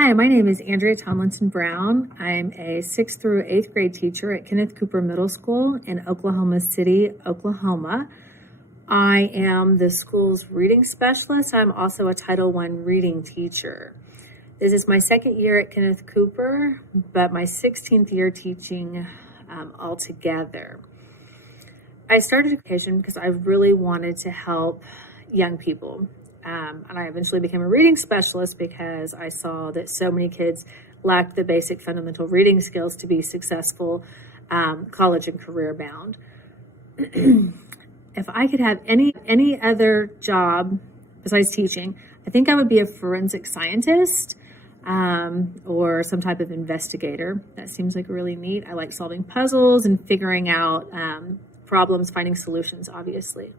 Hi, my name is Andrea Tomlinson Brown. I'm a 6th through 8th grade teacher at Kenneth Cooper Middle School in Oklahoma City, Oklahoma. I am the school's reading specialist. I'm also a Title I reading teacher. This is my second year at Kenneth Cooper, but my 16th year teaching altogether. I started education because I really wanted to help young people. And I eventually became a reading specialist because I saw that so many kids lacked the basic fundamental reading skills to be successful, college and career bound. If I could have any other job besides teaching, I think I would be a forensic scientist or some type of investigator. That seems like really neat. I like solving puzzles and figuring out problems, finding solutions, obviously.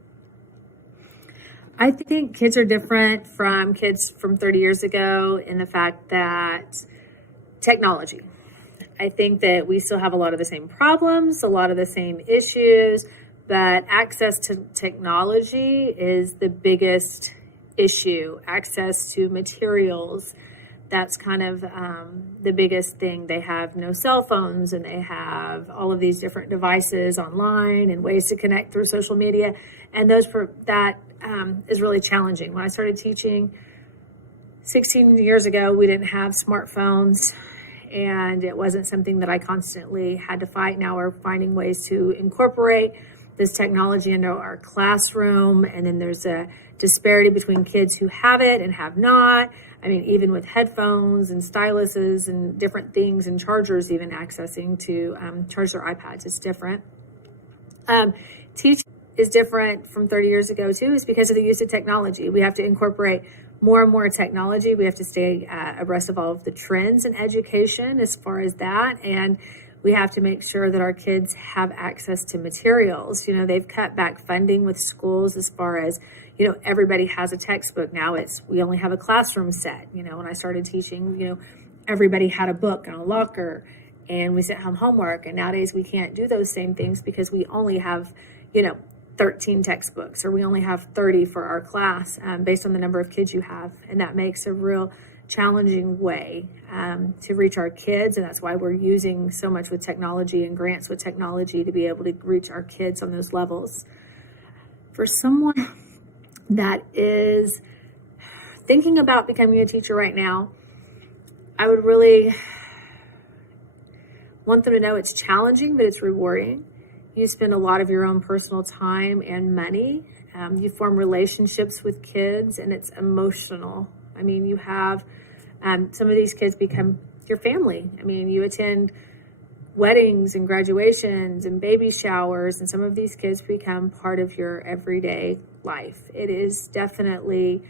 I think kids are different from kids from 30 years ago in the fact that technology. I think that we still have a lot of the same problems, a lot of the same issues, but access to technology is the biggest issue. Access to materials, that's kind of the biggest thing. They have no cell phones and they have all of these different devices online and ways to connect through social media. And that is really challenging. When I started teaching 16 years ago, we didn't have smartphones and it wasn't something that I constantly had to fight. Now we're finding ways to incorporate this technology into our classroom. And then there's a disparity between kids who have it and have not. I mean, even with headphones and styluses and different things and chargers, even accessing to charge their iPads is different. Teaching is different from 30 years ago too, is because of the use of technology. We have to incorporate more and more technology. We have to stay abreast of all of the trends in education as far as that. And we have to make sure that our kids have access to materials. You know, they've cut back funding with schools as far as, you know, everybody has a textbook. Now we only have a classroom set. You know, when I started teaching, you know, everybody had a book and a locker and we sent home homework. And nowadays we can't do those same things because we only have, you know, 13 textbooks, or we only have 30 for our class based on the number of kids you have. And that makes a real challenging way to reach our kids. And that's why we're using so much with technology and grants with technology to be able to reach our kids on those levels. For someone that is thinking about becoming a teacher right now, I would really want them to know it's challenging, but it's rewarding. You spend a lot of your own personal time and money. You form relationships with kids and it's emotional. I mean, you have some of these kids become your family. I mean, you attend weddings and graduations and baby showers, and some of these kids become part of your everyday life. It is definitely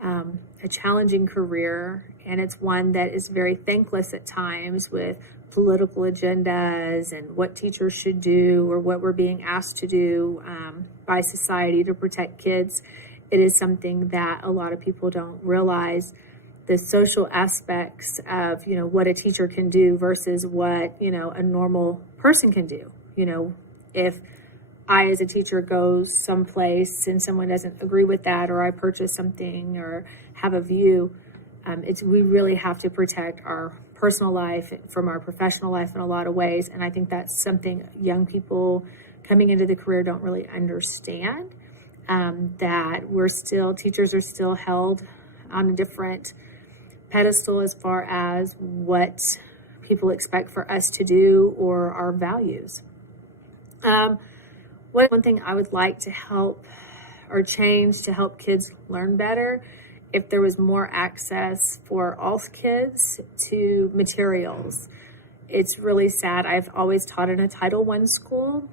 a challenging career, and it's one that is very thankless at times with political agendas and what teachers should do or what we're being asked to do by society to protect kids. It is something that a lot of people don't realize, the social aspects of, you know, what a teacher can do versus what, you know, a normal person can do. You know, if I as a teacher goes someplace and someone doesn't agree with that, or I purchase something or have a view, we really have to protect our personal life from our professional life in a lot of ways. And I think that's something young people coming into the career don't really understand, that teachers are still held on a different pedestal as far as what people expect for us to do or our values. One thing I would like to help or change to help kids learn better, if there was more access for all kids to materials. It's really sad. I've always taught in a Title I school,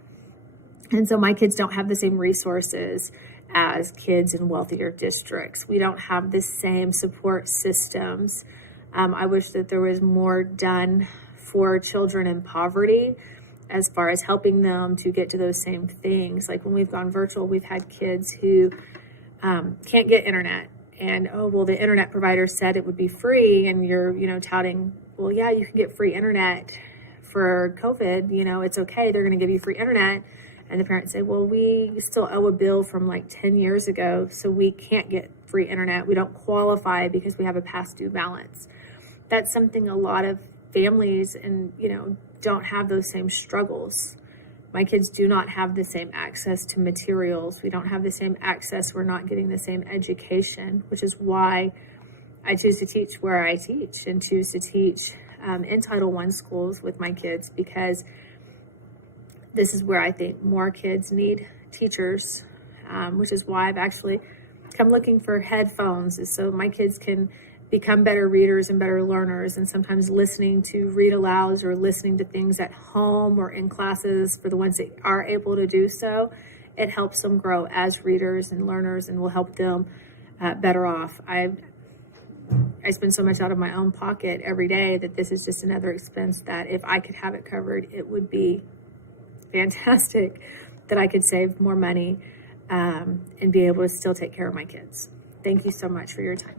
and so my kids don't have the same resources as kids in wealthier districts. We don't have the same support systems. I wish that there was more done for children in poverty as far as helping them to get to those same things. Like when we've gone virtual, we've had kids who can't get internet. And, oh, well, the internet provider said it would be free, and you're, you know, touting, well, yeah, you can get free internet for COVID, you know, it's okay, they're going to give you free internet. And the parents say, well, we still owe a bill from like 10 years ago, so we can't get free internet. We don't qualify because we have a past due balance. that's something a lot of families and, don't have those same struggles. My kids do not have the same access to materials. We don't have the same access. We're not getting the same education, which is why I choose to teach where I teach and choose to teach in Title I schools with my kids, because this is where I think more kids need teachers, which is why I've actually come looking for headphones, is so my kids can become better readers and better learners, and sometimes listening to read alouds or listening to things at home or in classes for the ones that are able to do so. It helps them grow as readers and learners and will help them better off. I spend so much out of my own pocket every day that this is just another expense that if I could have it covered, it would be fantastic, that I could save more money and be able to still take care of my kids. Thank you so much for your time.